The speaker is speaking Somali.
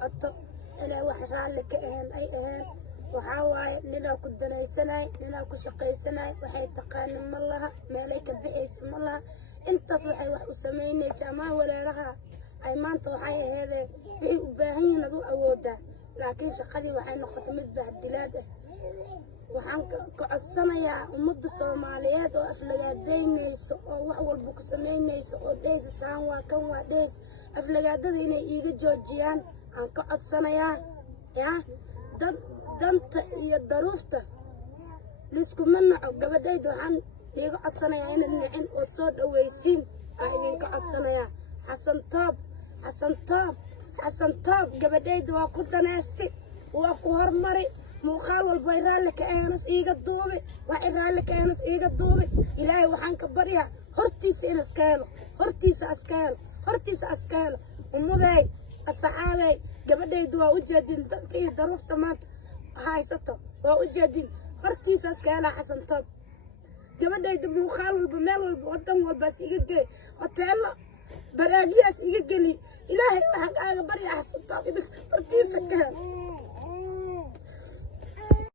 socoto inay wax raalli ka ahayn ay ahayn waxaa waaye ninaa ku danaysanay ninaa ku shaqaysanay waxay taqaanin ma laha meelay ka bixaysa ma laha intaas waxay wax u samaynaysaa maa walaalaha ay maanta waxay aheedeen waxay u baahan yihiin ad u awoodaa laakiin shaqadii waxay noqotay mid bahdilaad ah waxaan ka codsanayaa ummadda Soomaaliyeed oo aflagaadeynayso oo wax walba ku samaynayso oo dhaysa saan waa kan waa dhays aflagaadada inay iiga joojiyaan aan ka codsanayaa danta iyo daruufta liskuma naco gabadhayda waxaan iiga codsanayaa inaad nicin oo soo dhawaysiin aan idinka codsanayaa xasan toob gabadhayda waa ku danaysti waa ku hormari muuqaal walba raalli ka aanas iiga duubi waxay raalli ka aanas iiga duubi ilaahay waxaan ka baryaa hortiisa in iska helo hortiisa iska helo ummaday asxaabay gabadhaydu waa u jeedin danta iyo daruufta maanta haysato waa u jeedin hortiisa iska hela xasan toob gabadhaydu muuqaal walba meel walba wadan walbaas iga gey hoteelo baraadiyaas iga geli ilaahay waxaan kaaga baryaa xasan toob in hortiisa ka helo